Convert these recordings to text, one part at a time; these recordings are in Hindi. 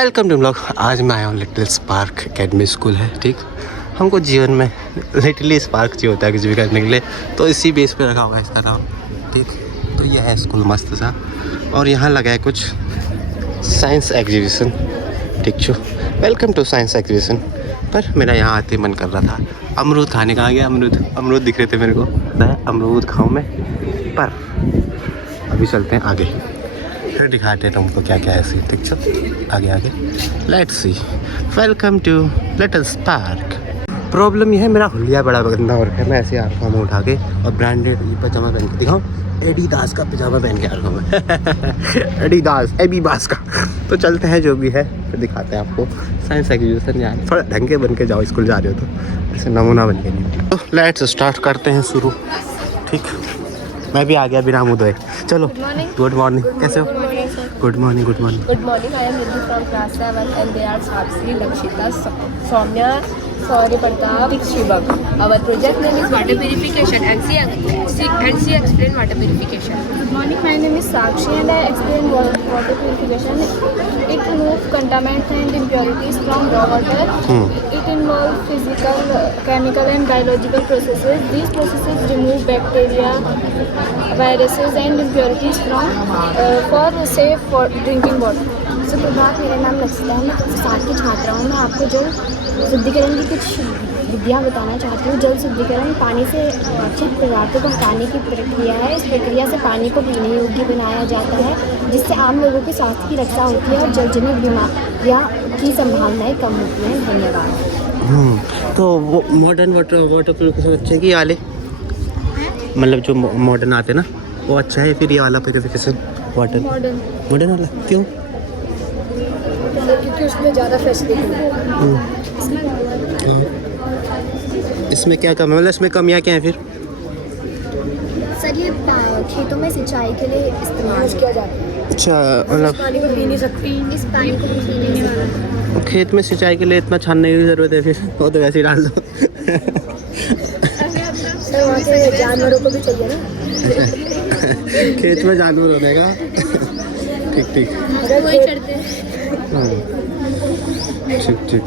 Welcome to blog. आज मैं आया हूँ लिटिल स्पार्क एकेडमी स्कूल है, ठीक। हमको जीवन में लिटिल स्पार्क चाहिए होता है कुछ भी करने के लिए, तो इसी बेस पे रखा हुआ है इसका नाम, ठीक। तो यह है स्कूल मस्त सा, और यहाँ लगा है कुछ साइंस एग्जीबिशन, ठीक छो। Welcome to science exhibition. पर मेरा यहाँ आते मन कर रहा था अमरूद खाने। कहाँ गया अमरूद दिख रहे थे मेरे को, अमरूद खाऊँ मैं। पर अभी चलते हैं आगे, फिर दिखाते हैं तुमको क्या क्या है ऐसे, ठीक छो। आगे let's see. Welcome to little spark. Problem ये है, मेरा हुलिया बड़ा गंदा हो रखा है। मैं ऐसे आ रहा हूँ उठा के, और ब्रांडेड पजामा पहन के दिखाऊँ। एडिडास का पजामा पहन के आ रहा हूँ मैं एबीबास का। तो चलते हैं, जो भी है फिर दिखाते हैं आपको। साइंस एग्जीबिशन यार, थोड़ा ढंग के बन के जाओ, स्कूल जा रहे हो तो ऐसे नमूना बन के नहीं। तो लेट्स स्टार्ट करते हैं शुरू, ठीक। मैं भी आ गया बिना मुँह धोए। चलो, गुड मॉर्निंग, कैसे हो? Good morning. Good morning. I am Nidhi from class 7 and they are Sakshi, Lakshita, Soumya, Saurya Pratap, Shibam. Our project name is water purification and she explained water purification. Good morning, my name is Sakshi and I explain water purification. It removes contaminants and impurities from raw water. It involves physical, chemical and biological processes. These processes remove bacteria, viruses and impurities from for safe for drinking water. सुप्रभात, मेरा नाम लक्षिता है। मैं कक्षा 7 की छात्रा हूँ। मैं आपको जल शुद्धिकरण की कुछ विधियाँ बताना चाहती हूँ। जल शुद्धिकरण पानी से वांछित पदार्थों को हटाने की प्रक्रिया है। इस प्रक्रिया से पानी को पीने योग्य बनाया जाता है, जिससे आम लोगों के स्वास्थ्य की रक्षा होती है और जलजनित बीमारियाँ की संभावनाएं कम होती हैं। धन्यवाद। तो वो मॉडर्न वाटर प्यूरिफिकेशन अच्छे की वाले, मतलब जो मॉडर्न आते ना वो अच्छा है, फिर ये वाला प्यूरिफिकेशन मॉडर्न वाला क्यों? क्योंकि उसमें ज़्यादा फैसिलिटी है। इसमें क्या कम है, मतलब इसमें कमियाँ क्या है फिर? सर, ये खेतों में सिंचाई के लिए इस्तेमाल किया जाता है। अच्छा, मतलब पानी को पी नहीं सकती, इस पानी को पीने नहीं वाला। खेत में सिंचाई के लिए इतना छानने की ज़रूरत है, फिर वो तो वैसे ही डाल दो। सर वहाँ से जानवरों को भी चाहिए ना। खेत में जानवर होने का। ठीक वही चढ़ते हैं। ठीक।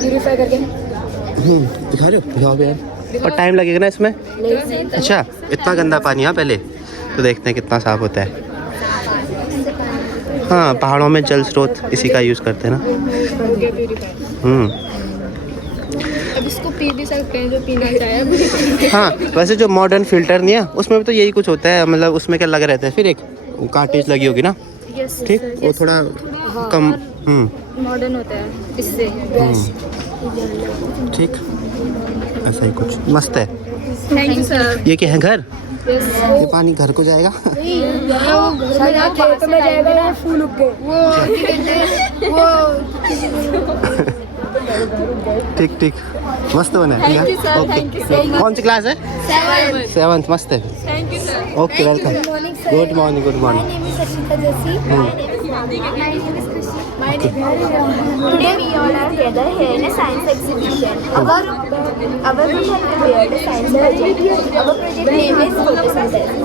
प्यूरिफाई करके दिखा रहे हो? दिखाओ यार, और टाइम लगेगा ना इसमें। अच्छा, इतना गंदा पानी है पहले, तो देखते हैं कितना साफ होता है। हाँ, पहाड़ों में जल स्रोत इसी का यूज़ करते हैं ना। अब इसको पी भी सकते हैं जो पीना चाहे। हाँ, वैसे जो मॉडर्न फिल्टर नहीं है उसमें भी तो यही कुछ होता है, मतलब उसमें क्या लगा रहता है, फिर एक कार्टेज लगी होगी ना, ठीक। वो थोड़ा कम मॉडर्न होता है इससे। ठीक, ऐसा ही कुछ मस्त है। Thank you sir. ये क्या है, घर? ये पानी घर को जाएगा? खेत में जाएगा, फूल उग गए वो। ठीक, मस्त बना है। Thank you sir, thank you sir. कौन सी क्लास है? 7th। मस्त है। Thank you sir. Okay, welcome. Good morning. Today we all are together here in a science exhibition. Our group has prepared a science project. Our project name is photosynthesis.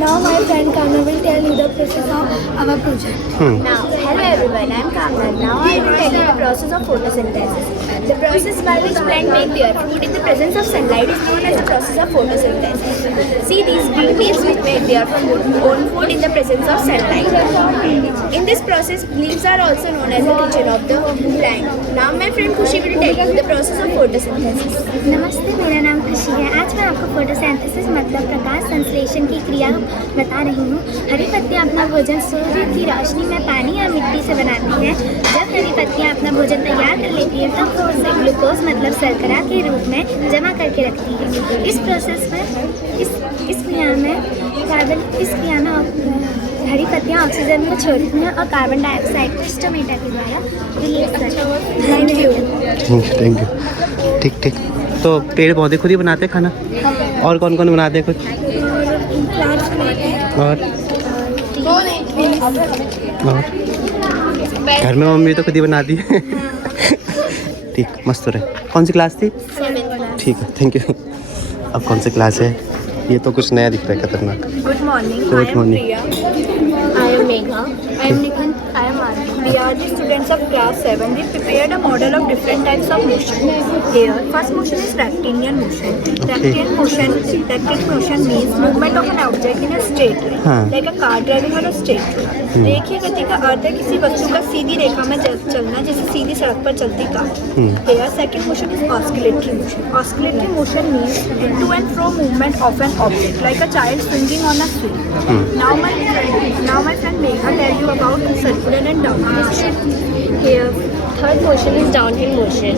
Now my friend Kamna will tell you the process of our project. Now, hello everyone, I am Kamna. Now I will tell you the process of photosynthesis. The process by which plants make their food in the presence of sunlight is known as the process of photosynthesis. See these green leaves which make their own food in the presence of sunlight. In this process, leaves are also known as the kitchen of the plant. Now my friend Khushi will tell you the process of photosynthesis. नमस्ते, मेरा नाम खुशी है। आज मैं आपको फोटोसिंथेसिस मतलब प्रकाश संश्लेषण की क्रिया बता रही हूँ। हरी पत्तियाँ अपना भोजन सूर्य की रोशनी में पानी या मिट्टी से बनाती हैं। जब हरी पत्तियाँ अपना भोजन तैयार कर लेती हैं तब वो उसे ग्लूकोज मतलब शर्करा के रूप में जमा करके रखती है। इस प्रोसेस में इस क्रिया में हरी पत्तियाँ ऑक्सीजन को छोड़ती हैं और कार्बन डाइऑक्साइड को स्टोमेटा के द्वारा रिलीज करती हैं। Thank you. ठीक। तो पेड़ पौधे खुद ही बनाते हैं खाना? और कौन बनाते हैं कुछ? और घर में मम्मी तो खुद ही बनाती है। ठीक, मस्त हो रहा है। कौन सी क्लास थी? 7th। ठीक है, थैंक यू। अब कौन सी क्लास है? ये तो कुछ नया दिख रहा है, खतरनाक। Good morning. Good morning. I am Megha. I am Nikhil. I am Arya. We are the students of class 7. We prepared a model of different types of motion. Here, first motion is rectilinear motion. Rectilinear motion means movement of an object in a straight line, like a car driving on a straight road. रेखीय गति का अर्थ है किसी वस्तु का सीधी रेखा में चलना, जैसे सीधी सड़क पर चलती car. Here, second motion is oscillatory motion. Oscillatory motion means to and fro movement of an object, like a child swinging on a swing. Now my friend Megha tell you about circular and downhill motion. Here, third motion is downhill motion.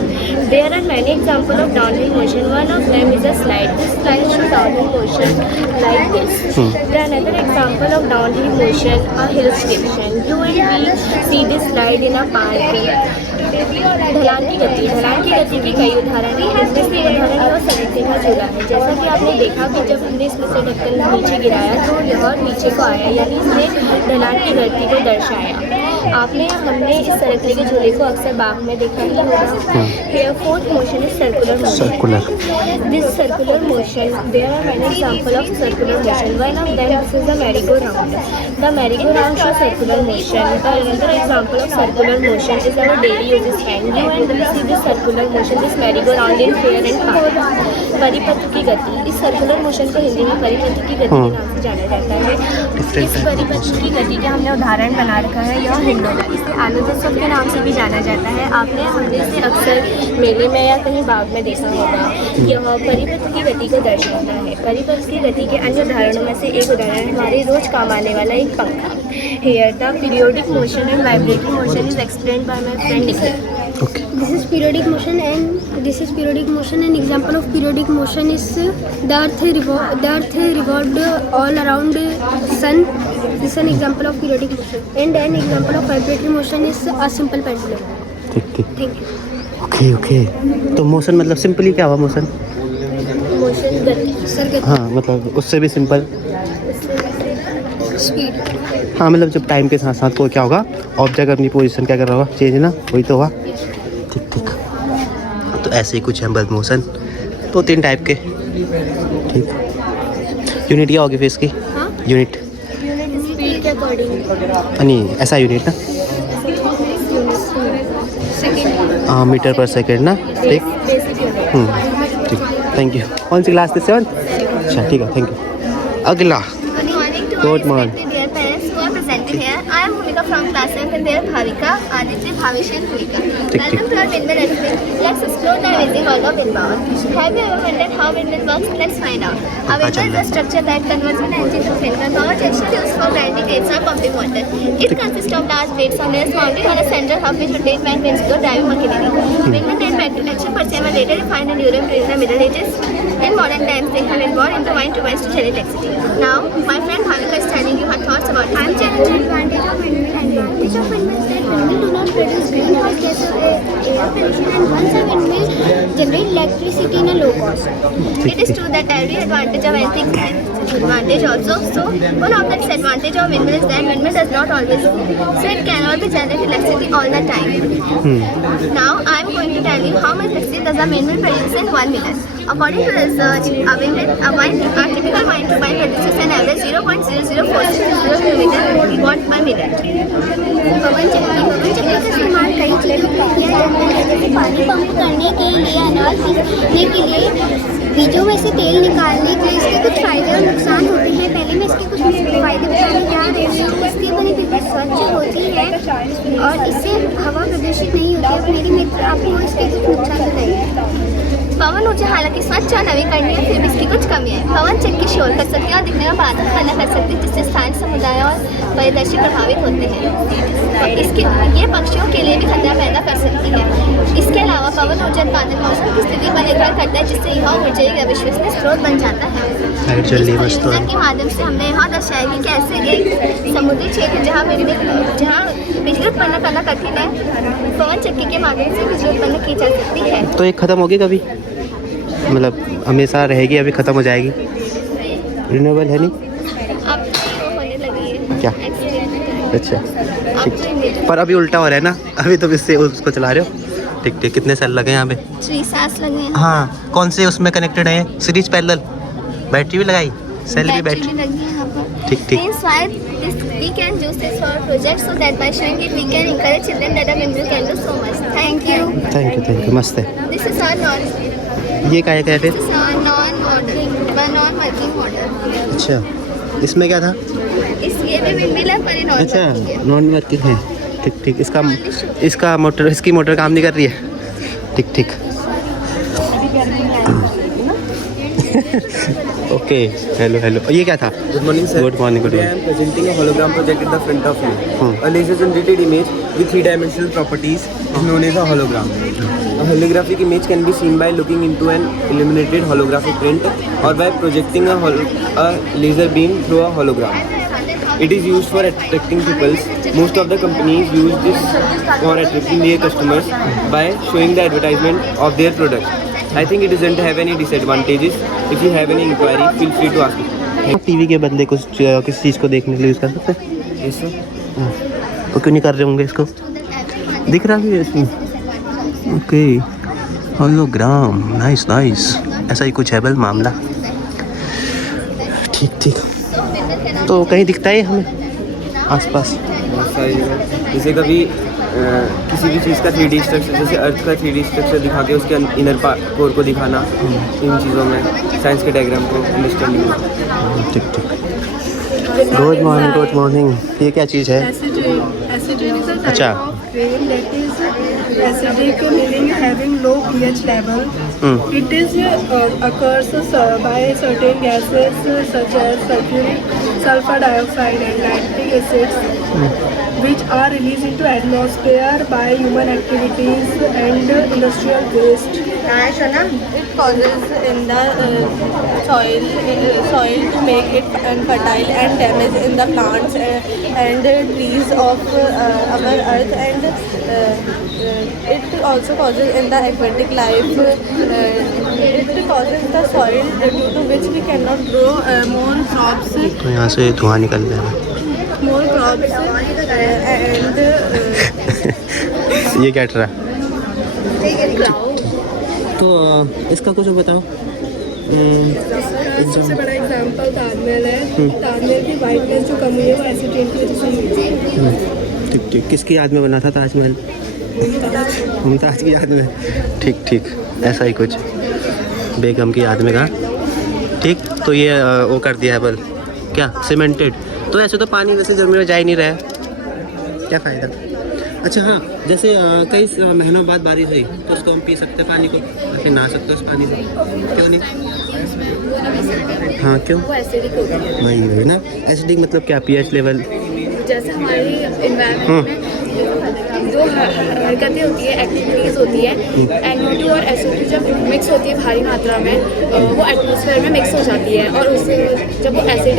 There are many examples of downhill motion. One of them is a slide. This slide shows downhill motion like this. The another example of downhill motion, a hill station. You and me see this slide in a park. ढलान की गति की कई उदाहरण हैं. इसमें से एक उदाहरण है सड़क का झूला है. जैसा कि आपने देखा कि जब हमने इसमें से ढक्कन नीचे गिराया तो यह नीचे को आया, यानी इसने ढलान की गति को दर्शाया. आपने या हमने इस तरह के झूले को अक्सर बाग में देखा ही होगा. Here fourth motion is circular motion. This circular motion, there are many examples of circular motion. One of them is the merry-go-round. The merry-go-round shows circular motion. The another example of circular motion is our daily uses fan. You and we see this circular motion, this merry-go-round in fair and park. परिपथ की गति. इस सर्कुलर मोशन को हिंदी में परिपथ की गति के नाम से जाना जाता है. इस परिपथ की गति का हमने उदाहरण बना रखा है यह हिंडोला. इसे आलोकोत्सव के नाम से भी जाना जाता है. आपने हमने इसे अक्सर मेले में या कहीं बाग में देखा होगा. यह परिपथ की गति को दर्शाता है. परिपथ की गति के अन्य उदाहरणों में से एक उदाहरण हमारे रोज काम आने वाला एक पंखा. Here the periodic motion and vibratory motion is explained by my friend Nikhil. Okay. This is periodic motion and example of periodic motion is the earth revolved all around sun. This is an example of periodic motion. And an example of vibratory motion is a simple pendulum. ठीक. Thank you. ओके. तो मोशन मतलब सिंपली क्या हुआ मोशन? मोशन गति. हाँ मतलब उससे भी सिंपल Speed. हाँ मतलब जब टाइम के साथ साथ को क्या होगा ऑब्जेक्ट अपनी पोजीशन क्या कर रहा होगा चेंज ना, वही तो होगा. ठीक. तो ऐसे ही कुछ है बल्ब मोशन. 2-3 टाइप के. ठीक. यूनिट क्या होगी फिर इसकी? यूनिट स्पीड के अकॉर्डिंग. नहीं ऐसा यूनिट ना. हाँ मीटर पर सेकेंड ना. ठीक. ठीक. Thank you. कौन सी क्लास थी? 7th. अच्छा ठीक है. Thank you. अगला. Good morning to dear parents who are presented here. I am Bhumika from class 7 and there Bhavika, Aditya, Bhavish and Bhumika. Welcome to our windmill experiment. Let's explore the amazing world of windmill. Have you ever wondered how windmill works? Let's find out. A windmill is a structure that converts an engine to windmill power generation used for grinding grains or pumping water. It consists of large blades on rails mounted on a central hub which rotate magnets to driving machinery. Windmill and manufacturing per se were later refined in Europe during the Middle Ages. In modern times, they have evolved into wind turbines to generate electricity. Now, my friend Bhavika is telling you her thoughts about it. I am telling you the advantage of windmill. Advantage of windmill is that windmill do not produce greenhouse gas or air pollution, and once a windmill generate electricity in a low cost. It is true that every advantage of anything has disadvantage also. So, one of the disadvantage of windmill is that windmill does not always so it cannot be generate electricity all the time. Now, I am going to tell you how much electricity does a windmill produce in 1 minute. According to research, a typical wind turbine produces an average 0.0040 kilometer watt per minute. पवन चक्की का इस्तेमाल कई चीज़ों में किया जाता है, जैसे पानी पंप करने के लिए, अनाज पीसने के लिए, बीजों में से तेल निकालने के लिए. इसके कुछ फायदे और नुकसान होते हैं. पहले मैं इसके कुछ फायदे बताने जा रही हूँ. इसकी बनी बिजली स्वच्छ होती है और इससे हवा प्रदूषित नहीं होती है. मेरी मित्र आपको इसके कुछ नुकसान बताइए. पवन ऊर्जा हालांकि स्वच्छ और नवीकरणीय है, फिर भी इसकी कुछ कमियां हैं. पवन चक्की शोर कर सकती है और दिखने में बाधा पैदा कर सकती है, जिससे स्थानीय समुदाय और परिदृश्य प्रभावित होते हैं. और इसके ये पक्षियों के लिए भी खतरा पैदा कर सकती है. इसके अलावा पवन ऊर्जा उत्पादन मौसम की स्थिति पर निर्भर करता है, जिससे यह ऊर्जा एक अविश्वसनीय स्रोत बन जाता है. इस परियोजना के माध्यम से हमने यहाँ दर्शाया कि कैसे एक समुद्री क्षेत्र जहाँ बिजली उत्पन्न करना कठिन है, पवन चक्की के माध्यम से बिजली उत्पन्न की जा सकती है. तो ये ख़त्म होगी कभी? मतलब हमेशा रहेगी, अभी ख़त्म हो जाएगी? रिन्यूएबल है नहीं? अब तो होने लगी है. क्या? अच्छा ठीक. पर अभी उल्टा हो रहा है ना, अभी तो इससे उसको चला रहे हो. ठीक. कितने सेल लगे यहाँ पे? 3 सास लगे हैं. हाँ. कौन से उसमें कनेक्टेड है? सीरीज पैरेलल बैटरी भी लगाई? सेल भी बैठ ठीक ठीक Means why we can use this for project so that by showing it we can encourage children that the Mimble can do so much. Thank you. Thank you मस्त है। This is our ये क्या है फिर? non-working model. अच्छा, इसमें क्या था? इसलिए भी Mimble है पर non अच्छा, नॉन वर्किंग है। ठीक ठीक, इसका मोटर, इसकी मोटर काम नहीं कर रही है। ठीक ठीक। Okay, hello hello. ये क्या था? Good morning, sir. Good morning, good Today I morning. am presenting a hologram project at the front of you. A laser-generated image with three-dimensional properties is known as a hologram. A holographic image can be seen by looking into an illuminated holographic print or by projecting a laser beam through a hologram. It is used for attracting pupils. Most of the companies use this for attracting their customers by showing the advertisement of their product. I think it doesn't have any disadvantages. If you have any inquiry, feel free to ask me. TV के बदले कुछ किसी चीज़ को देखने के लिए यूज़ कर सकते हैं? Yes, sir. तो क्यों नहीं कर रहे होंगे इसको? दिख रहा भी है इसमें। Okay, hologram, nice nice. ऐसा ही कुछ है बल मामला। ठीक ठीक। तो कहीं दिखता है हमें आसपास? बहुत सारी जगह, जैसे कभी किसी भी चीज़ का 3D स्ट्रक्चर, जैसे अर्थ का 3D स्ट्रक्चर दिखा के उसके इनर कोर को दिखाना, इन चीज़ों में साइंस के डायग्राम को अंडरस्टैंडिंग में। ठीक ठीक। Good morning, good morning. ये क्या चीज़ है? अच्छा, acidic meaning having low pH level. It is occurs by certain gases such as sulfuric, sulfur dioxide and nitric acids, which are released into atmosphere by human activities and industrial waste. It causes in the soil to make it infertile and damage in the plants and trees of our earth, and it also causes in the aquatic life. It causes the soil due to which we cannot grow more crops. तो यहाँ से धुआं निकल रहा है। More crops and ये क्या रहा? तो इसका कुछ बताओ। सबसे बड़ा एग्जांपल ताजमहल है। ताजमहल की वाइटनेस जो कम हुई है वो एसिड रेन की वजह से हुई है। ठीक ठीक। किसकी याद में बना था ताजमहल? मुमताज़ की याद में। ठीक ठीक, ऐसा ही कुछ बेगम की याद में कहा। ठीक, तो ये वो कर दिया है बल क्या, सीमेंटेड। तो ऐसे तो पानी वैसे ज़मीन में जा ही नहीं रहा है, क्या फ़ायदा। अच्छा हाँ, जैसे कई महीनों बाद बारिश हुई तो उसको हम पी सकते हैं पानी को, ऐसे नहा सकते हैं उस पानी से, क्यों नहीं? हाँ क्यों? वही वही ना, एसिडिक मतलब क्या, पीएच लेवल। जैसे हमारी एनवायरनमेंट में जो हरकतें होती है, एक्टिविटीज़ होती है, NO2 और SO2 जब मिक्स होती है भारी मात्रा में, वो एटमॉस्फेयर में मिक्स हो जाती है और उससे जब वो एसिड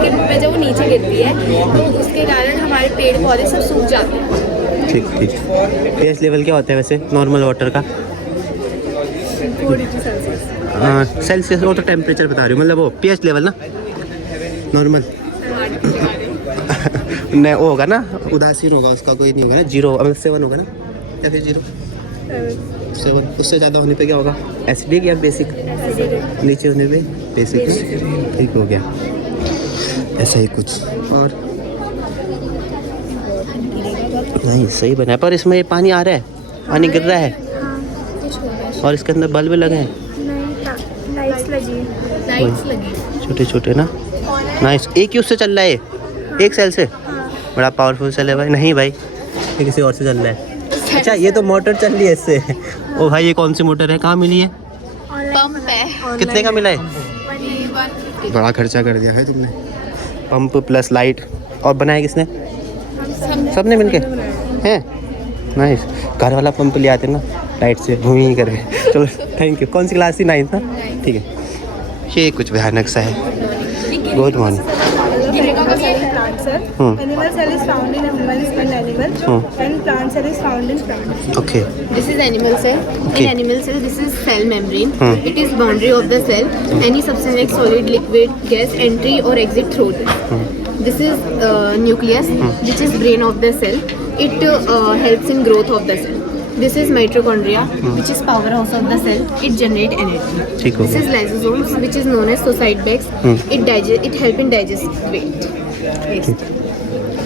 के रूप में जब वो नीचे गिरती है तो उसके कारण हमारे पेड़ पौधे सब सूख जाते हैं। ठीक ठीक। पीएच लेवल क्या होता है वैसे नॉर्मल वाटर का? 4 डिग्री सेल्सियस। सेल्सियस, वो तो टेम्परेचर बता रही हूँ, मतलब वो पीएच लेवल ना नॉर्मल। नहीं वो होगा ना, उदासीन होगा, उसका कोई नहीं होगा ना, 0 मतलब 7 होगा ना, या फिर 0 7, उससे ज़्यादा होने पे क्या होगा, एसिडिक या बेसिक? नीचे होने पे बेसिक। ठीक हो गया, ऐसा ही कुछ। और नहीं सही बना है, पर इसमें ये पानी आ रहा है, पानी गिर रहा है और इसके अंदर बल्ब लगे हैं, लाइट्स लगी छोटे छोटे ना। नाइस। एक ही उससे चल रहा है, एक सेल से? बड़ा पावरफुल सेल है भाई। नहीं भाई, ये किसी और से चल रहा है। अच्छा, ये तो मोटर चल रही है इससे। ओ भाई, ये कौन सी मोटर है, कहाँ मिली है? पंप है। कितने का मिला है? बड़ा खर्चा कर दिया है तुमने। पंप प्लस लाइट, और बनाया किसने? सबने मिलके हैं। नाइस। घर वाला पंप ले आते ना लाइट से, घूमी ही करके। चलो थैंक यू। कौन सी क्लास थी? 9th ना? ठीक है। ये कुछ भयानक सा है। Good morning. Plant cell. Animal cell is found in humans and animals, and plant cell is found in plants. Okay. This is animal cell. Okay. In animal cell, this is cell membrane. It is boundary of the cell. Any substance like solid, liquid, gas entry or exit through this. This is nucleus, which is brain of the cell. It helps in growth of the cell. This is mitochondria, which is powerhouse of the cell. It generate energy. ठीक हो This is गया। lysosomes, which is known as suicide bags. It help in digest waste.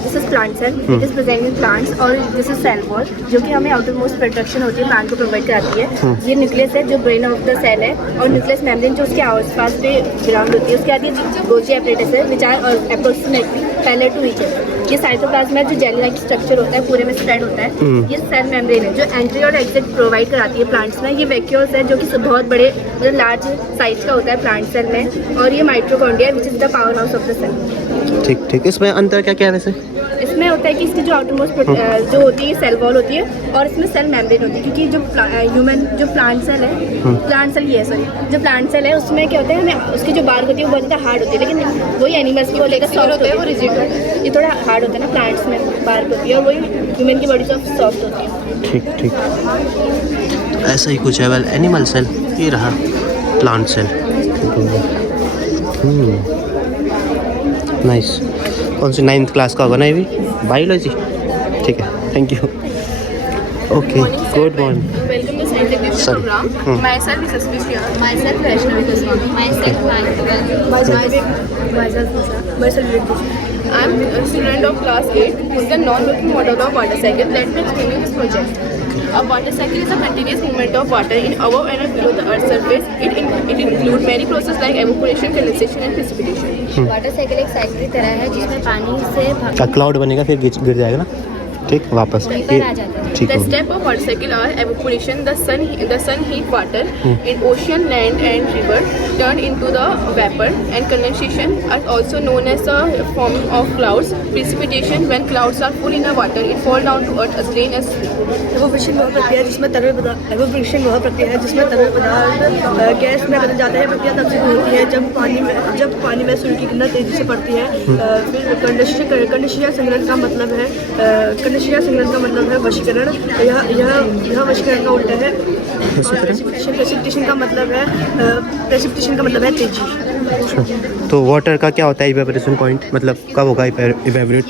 This is plant cell. It is present in plants और this is cell wall जो कि हमें आउटर मोस्ट प्रोटेक्शन होती है प्लांट को प्रोवाइड कराती है। ये न्यूक्लियस है जो ब्रेन ऑफ द सेल है और न्यूक्लियस मेम्ब्रेन जो उसके आसपास पे ग्राउंड होती है उसके आती है गोल्गी एपरेटस है which are approximately parallel to each other. ये साइटोप्लाज्म है जो जेली लाइक स्ट्रक्चर होता है पूरे में स्प्रेड होता है। ये सेल मेम्ब्रेन है जो एंट्री और एग्जिट प्रोवाइड कराती है प्लांट्स में। ये वैक्यूल्स है जो कि बहुत बड़े मतलब लार्ज साइज का होता है प्लांट सेल में। और ये mitochondria which is the power house of the cell. ठीक ठीक। इसमें अंतर क्या क्या है वैसे? इसमें होता है कि इसकी जो आउटर मोस्ट जो होती है सेल वॉल होती है और इसमें सेल मेम्ब्रेन होती है क्योंकि जो ह्यूमन जो प्लांट सेल है प्लांट सेल ये है सॉरी जो प्लांट सेल है उसमें क्या होता है हमें उसकी जो बार्क होती है वो बहुत ज़्यादा हार्ड होती है लेकिन वही एनिमल्स की बोलेगा सॉफ्ट होता है वो रिजिड होता है। ये थोड़ा हार्ड होता है ना प्लांट्स में बार्क होती है और वही ह्यूमन की बॉडी सॉफ्ट होती है। ठीक ठीक। ऐसा ही कुछ है। वेल एनिमल सेल ये रहा प्लांट सेल। नाइस। कौन सी 9th क्लास का होगा ना ये भी? बायोलॉजी। ठीक है, thank you. Okay, good morning. Welcome to Science Activity Sorry. Program. Myself is Suspicious. Myself Vaishnavi Goswami. I'm a student of class 8 who is the non-working model of water cycle. Let me explain you this project. A water cycle is a continuous movement of water in above and below the earth's surface. It includes many processes like evaporation, condensation and precipitation. Water cycle एक साइकिल की तरह है जिसमें पानी से क्लाउड बनेगा फिर गिर जाएगा ना, ठीक, वापस ऊपर आ जाता है। ठीक The हो गया। step of water cycle are evaporation. The sun heat water in ocean, land and river turn into the vapor, and condensation are also known as the forming of clouds. Precipitation, when clouds are full in the water, it fall down to earth as rain as snow. Evaporation वह प्रक्रिया जिसमें तरल पदार्थ गैस में बदल जाता है। प्रक्रिया तब शुरू होती है जब पानी में सूर्य की किरणें तेजी से पड़ती है। फिर कंडेंसेशन संग्रहण का मतलब है वशीकरण। यह वशीकरण का उल्टा है। प्रेसिपिटेशन का मतलब है तेजी। अच्छा, तो वाटर का क्या होता है इवेपोरेशन पॉइंट, मतलब कब होगा इवेपोरेट?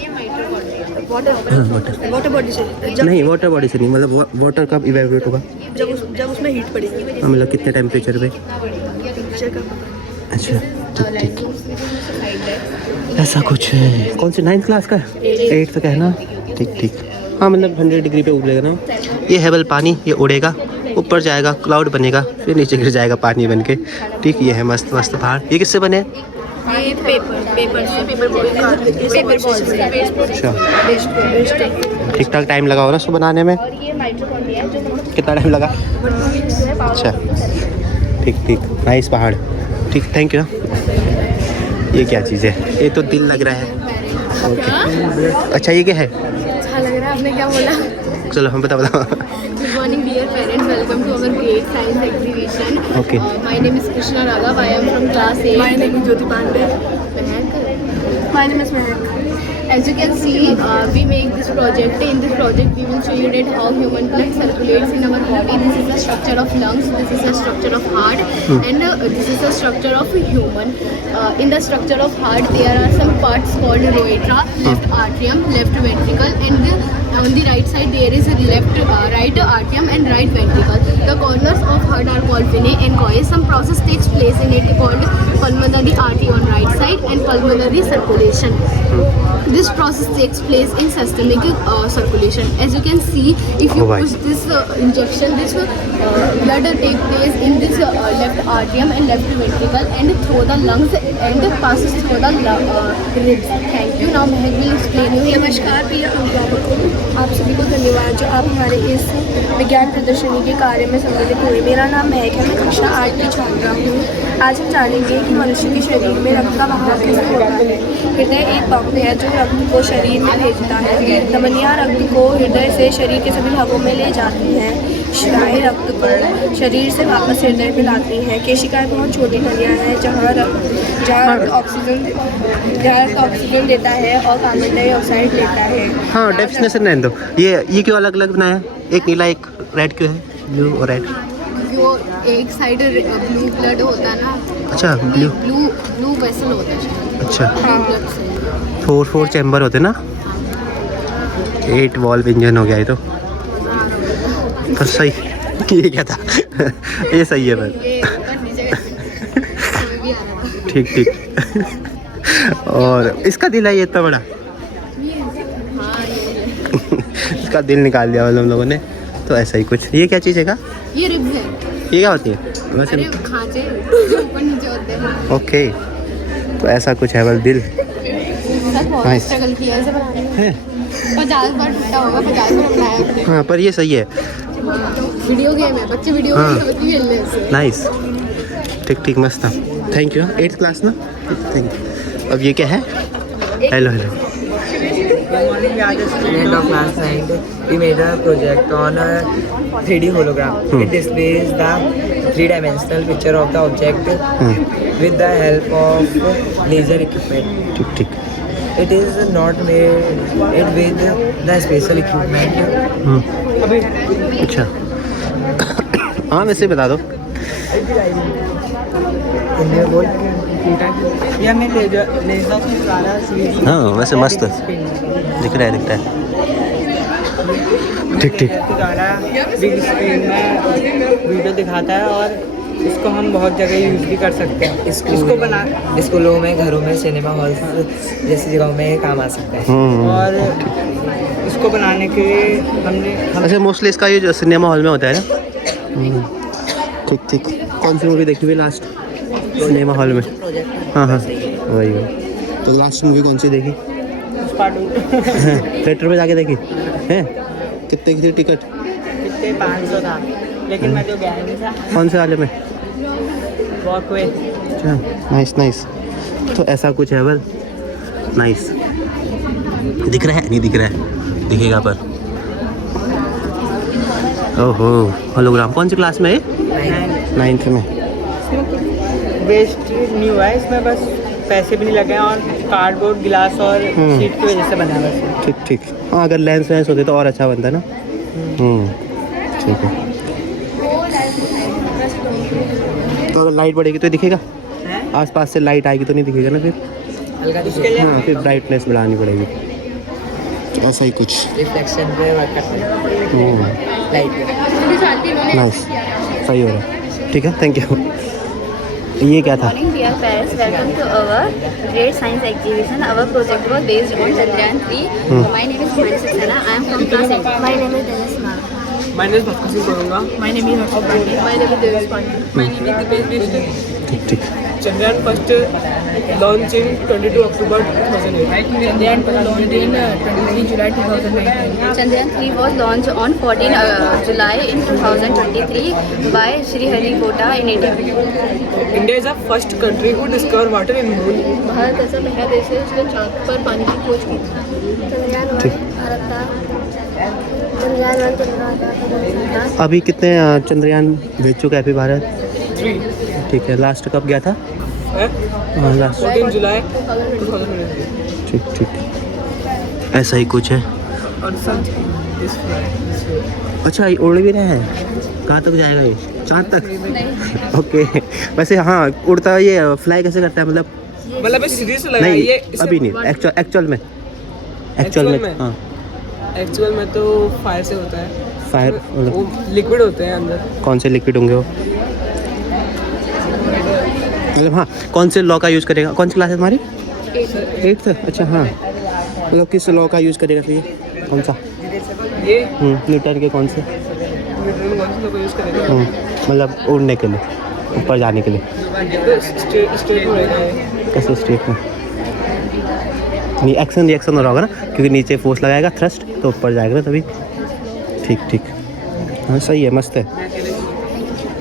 वाटर बॉडी से नहीं, वाटर बॉडी से नहीं, मतलब वाटर कब इवेपोरेट होगा? जब उसमें हीट पड़ेगी। हाँ, मतलब कितने टेम्परेचर पे? टेम्परेचर का अच्छा, ठीक ठीक। ऐसा कुछ है। कौन सी 9th क्लास का? 8th का है ना, ठीक ठीक। हाँ, मतलब 100 डिग्री पे उड़ेगा ना। ये है बल पानी, ये उड़ेगा ऊपर जाएगा, क्लाउड बनेगा, फिर नीचे गिर जाएगा पानी बन के। ठीक, ये है मस्त मस्त पहाड़। ये किससे बने हैं? ये पेपर अच्छा, ठीक ठाक टाइम लगा होगा ना इसको बनाने में? और ये माइटोकॉन्ड्रिया जो कितना टाइम लगा? अच्छा, ठीक ठीक। नाइस पहाड़। ठीक, थैंक यू। ये क्या चीज़ है? ये तो दिल लग रहा है। ओके, अच्छा ये क्या है? अच्छा लग रहा है। आपने क्या बोला? चलो हम बताओ। Good morning, dear parents. Welcome to our great science exhibition. Okay. My name is Krishna Raghav. I am from class 8. My name is Jyoti Pandey. My name is Mehak. As you can see, we make this project. In this project, we will show you that how human blood circulates in our body. This is the structure of lungs. This is the structure of heart, and this is the structure of human. In the structure of heart, there are some parts called uretra, left atrium, left ventricle, and on the right side there is a right atrium and right ventricle. The corners of heart are called venae and coae. Some process takes place in it called pulmonary artery on right side and pulmonary circulation. This process takes place in systemic circulation. As you can see, if you push this injection, this blood take place in this left atrium and left ventricle and through the lungs and passes through the ribs. Thank you. Now Mehak will explain you. नमस्कार प्रिय अभिभावकों, आप सभी को धन्यवाद जो आप हमारे इस विज्ञान प्रदर्शनी के कार्य में सम्मिलित हुए। मेरा नाम महक है, मैं कक्षा 8 की छात्रा हूँ। आज हम जानेंगे कि मनुष्य के शरीर में रक्त का बहाव कैसे होता है। हृदय एक पंप है जो रक्त को शरीर में भेजता है। धमनियाँ रक्त को हृदय से शरीर के सभी भागों में ले जाती हैं। शिराएँ रक्त को शरीर से वापस हृदय में लाती हैं। केशिकाएँ बहुत छोटी नलियाँ हैं जहाँ रक्त ऑक्सीजन देता है और कार्बन डाइऑक्साइड लेता है। हाँ, डेफिनेशन रहने दो। ये क्यों अलग अलग बनाया? एक नीला एक रेड क्यों है? ब्लू और रेड। जो एक साइड ब्लू ब्लड होता है ना। अच्छा, ब्लू वेसल होता है। अच्छा, ब्लड से 4 चैम्बर होते ना। 8 वॉल्व इंजन हो गया ये तो। पर सही ये क्या था ये सही है पर ठीक ठीक और इसका दिल है ये इतना बड़ा इसका दिल निकाल दिया हम लोगों ने तो ऐसा ही कुछ। ये क्या चीज़ है का ये रिब्स है। ये क्या होती है वैसे खांचे जो ऊपर नीचे होते हैं। ओके तो ऐसा कुछ है बल दिल बहुत Nice. स्ट्रगल किया ऐसे बनाने में। है 50 बार टूटा होगा 50 बार बनाया हमने। हाँ पर ये सही है वीडियो गेम है बच्चे वीडियो हाँ। गेम खेल रहे हैं। नाइस ठीक ठीक मस्त था थैंक यू 8th क्लास ना थैंक यू। अब ये क्या है hello hello Good morning, we are the student of class 9. We made a project on a 3D hologram. It displays the three-dimensional picture of the object with the help of laser equipment. ठीक ठीक It is not made with the special equipment. अच्छा हाँ वैसे बता दो हिंदी में बोल ये हमें लेजर से सारा 3D हाँ वैसे मस्त दिख रहा है ठीक ठीक द्वारा बिग स्क्रीन में वीडियो दिखाता है और इसको हम बहुत जगह यूज भी कर सकते हैं। इसको बना स्कूलों में घरों में सिनेमा हॉल जैसी जगहों में काम आ सकता है। और इसको बनाने के लिए हमने अच्छा मोस्टली इसका ये जो सिनेमा हॉल में होता है ना ठीक ठीक कौन सी मूवी देखी हुई लास्ट सिनेमा हॉल में हाँ हाँ वही तो लास्ट मूवी कौन सी देखी थिएटर में जाके देखी हैं कितने की थी टिकट कितने 500 था लेकिन मैं जो गया नहीं था कौन से वाले में वॉकवे। अच्छा नाइस नाइस तो ऐसा कुछ है बल नाइस दिख रहा है नहीं दिख रहा है दिखेगा पर ओहो होलोग्राम कौन सी क्लास में है 9th में वेस्ट न्यू है इसमें बस पैसे भी नहीं लगे हैं और कार्डबोर्ड गिलास और शीट की वजह से बना है बस। ठीक ठीक हाँ अगर लेंस वेंस होते तो और अच्छा बनता ना ठीक है तो अगर लाइट बढ़ेगी तो दिखेगा आसपास से लाइट आएगी तो नहीं दिखेगा ना फिर हल्का हाँ फिर ब्राइटनेस बढ़ानी पड़ेगी तो ऐसा ही कुछ रिफ्लेक्शन पे वर्क करते हैं लाइट पे। नाइस सही हो रहा है ठीक है थैंक यू ये क्या था Morning, dear parents. Welcome to our great science exhibition. Our project was based on Chandrayaan 3. My name is Mani Saxena. I am from class 8. My name is Dennis Ma. My name is Bhaskar Singh Sorunga. My name is Harshit Pandey. My name is Devesh Pandey. My name is Dipesh Deshmukh. ठीक ठीक Chandrayaan first launched in 22 October 2008. Chandrayaan 2 launched in 23 July 2019. Chandrayaan 3 was launched on 14 July in 2023 by Shri Harikota in India. India is the first country who discovered water in moon. Bharat ऐसा पहला देश है जिसने चांद पर पानी की खोज की। अभी कितने चंद्रयान भेज चुका है अभी भारत 3. ठीक है लास्ट कब गया था हाँ लास्ट 14 July 2023. ठीक ठीक ऐसा ही कुछ है और सब this way. अच्छा ये उड़ भी रहे हैं कहाँ तक जाएगा ये चाँद तक ओके वैसे हाँ उड़ता है ये फ्लाई कैसे करता है मतलब मतलब ये सीरीज से लगा नहीं ये अभी नहीं एक्चुअल में हाँ एक्चुअल में तो फायर से होता है फायर वो लिक्विड होते हैं अंदर। कौन से लिक्विड होंगे वो मतलब हाँ कौन से लॉ का यूज़ करेगा कौन सी क्लास है तुम्हारी 8th अच्छा हाँ मतलब किस लॉ का यूज़ करेगा फिर कौन सा ये न्यूटन के कौन से यूज करेगा मतलब उड़ने के लिए ऊपर जाने के लिए तो स्ट्रेट रहेगा ये। कैसे स्ट्रेट में नहीं एक्शन रिएक्शन हो रहा होगा ना क्योंकि नीचे फोर्स लगाएगा थ्रस्ट तो ऊपर जाएगा ना तभी ठीक ठीक हाँ सही है मस्त है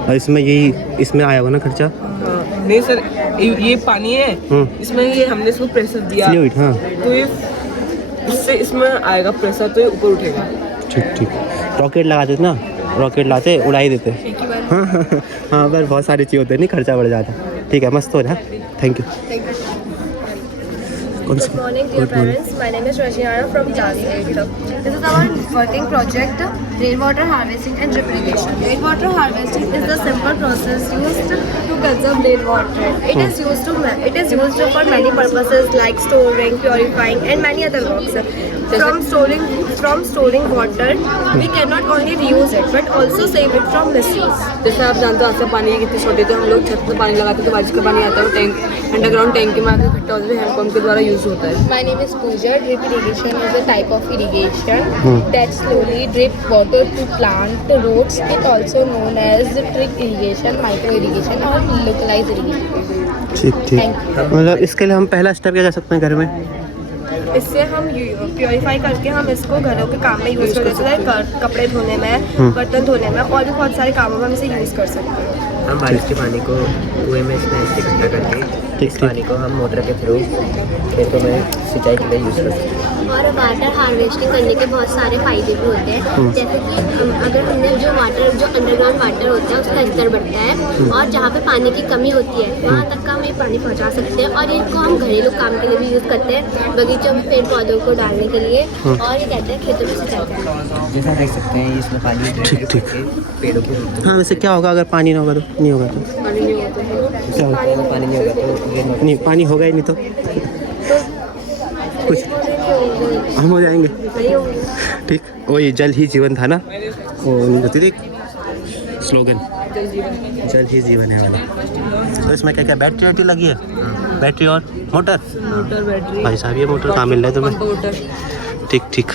और इसमें यही इसमें आया होगा ना खर्चा नहीं सर ये पानी है इसमें ये हमने इसको प्रेशर दिया फ्लूइड हाँ तो ये इससे इसमें आएगा प्रेशर तो ये ऊपर उठेगा। ठीक ठीक रॉकेट लगा देते ना रॉकेट लाते उड़ा ही देते हाँ हाँ पर बहुत सारी चीज़ होती है नहीं खर्चा बढ़ जाता ठीक है मस्त हो रहा है थैंक यू कौन सी Good morning, dear parents. My name is Rajniara from class 8. This is our working project, rainwater harvesting and drip irrigation. Rainwater harvesting is the simple process used to conserve rainwater. It is used for many purposes like storing, purifying, and many other works. From storing water, we cannot only reuse it but also save it from misuse. जैसे आप जानते हो आज से पानी की कितनी छोटी तो हम लोग छत पर पानी लगाते हैं तो बारिश का पानी आता है वो टैंक अंडरग्राउंड टैंक में आकर इकट्ठा होता है हैंडपम्प के द्वारा यूज़ होता है. My name is Pooja. Drip irrigation is a type of irrigation that slowly drip water to plant roots. It also known as drip irrigation, micro irrigation or localized irrigation. ठीक ठीक. मतलब इसके लिए हम पहला स्टेप क्या कर सकते हैं घर में? इससे हम प्योरीफाई करके हम इसको घरों के काम में यूज़ कर सकते हैं, कपड़े धोने में, बर्तन धोने में और भी बहुत सारे कामों में हम इसे यूज़ कर सकते हैं. हम बारिश के पानी को कुएं में इसमें इकट्ठा करके इस पानी को हम मोटर के थ्रू खेतों में सिंचाई के लिए यूज़ कर सकते हैं. और वाटर हार्वेस्टिंग करने के बहुत सारे फायदे भी होते हैं. जैसे कि अगर हमने जो अंडरग्राउंड वाटर होता है उसका स्तर बढ़ता है और जहाँ पे पानी की कमी होती है वहाँ तक का हम ये पानी पहुँचा सकते हैं. और इनको हम घरेलू काम के लिए भी यूज़ करते हैं, बगीचों में पेड़ पौधों को डालने के लिए और ये कहते हैं खेतों में सिंचाई करते हैं. जैसा देख सकते हैं इसमें पानी ठीक ठीक. पेड़ों को हाँ वैसे क्या होगा अगर पानी ना होगा तो? नहीं होगा तो क्या होगा? पानी नहीं होगा तो ये नहीं पानी होगा ही नहीं तो कुछ हम हो जाएंगे. ठीक. वही जल ही जीवन था ना वो नहीं होती थी स्लोगन, जल ही जीवन है वाला. तो इसमें क्या क्या बैटरी वैटरी लगी है? बैटरी और मोटर. बैटरी भाई साहब ये मोटर कहाँ मिल रहा है तुम्हें? मोटर. ठीक ठीक.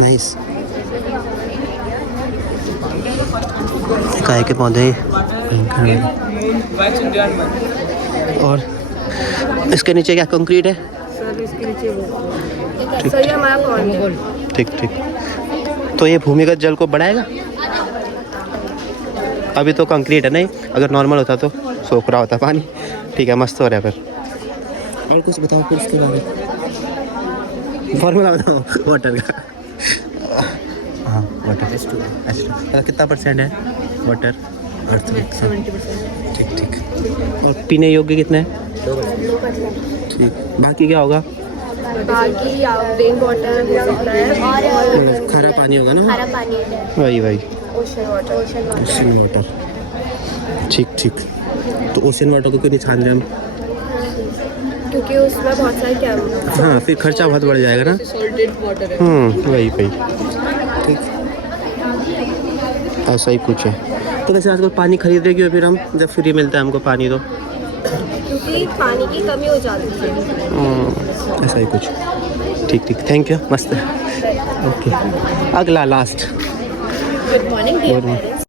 नाइस. काय के पौधे और इसके नीचे क्या कंक्रीट है? सर इसके नीचे वो सही हमारा पॉइंट है. ठीक ठीक. तो ये भूमिगत जल को बढ़ाएगा? अभी तो कंक्रीट है नहीं, अगर नॉर्मल होता तो सोख रहा होता पानी. ठीक है मस्त हो रहा है. फिर और कुछ बताओ फिर इसके बारे में. फॉर्मूला बताओ वाटर का. हाँ वाटर H2 कितना % है वाटर अर्थ में? 70%. ठीक ठीक. और पीने योग्य कितने हैं? 2%. ठीक. बाकी क्या होगा? बाकी रेन वाटर हो सकता है और खारा पानी होगा ना? खारा पानी है. वही ओशन वाटर. Ocean water. ठीक ठीक. तो ओशन वाटर को क्यों नहीं छान रहे हम? क्योंकि उसमें बहुत सारे क्या हाँ फिर खर्चा बहुत बढ़ जाएगा ना. सॉल्टेड वाटर है. वही वही. ठीक. ऐसा ही कुछ है. तो वैसे आजकल पानी खरीद रहे क्यों फिर हम जब फ्री मिलता है हमको पानी तो? क्योंकि पानी की कमी हो जाती है. ऐसा ही कुछ. ठीक ठीक. Thank you. मस्त. ओके. अगला last. Good morning, dear parents.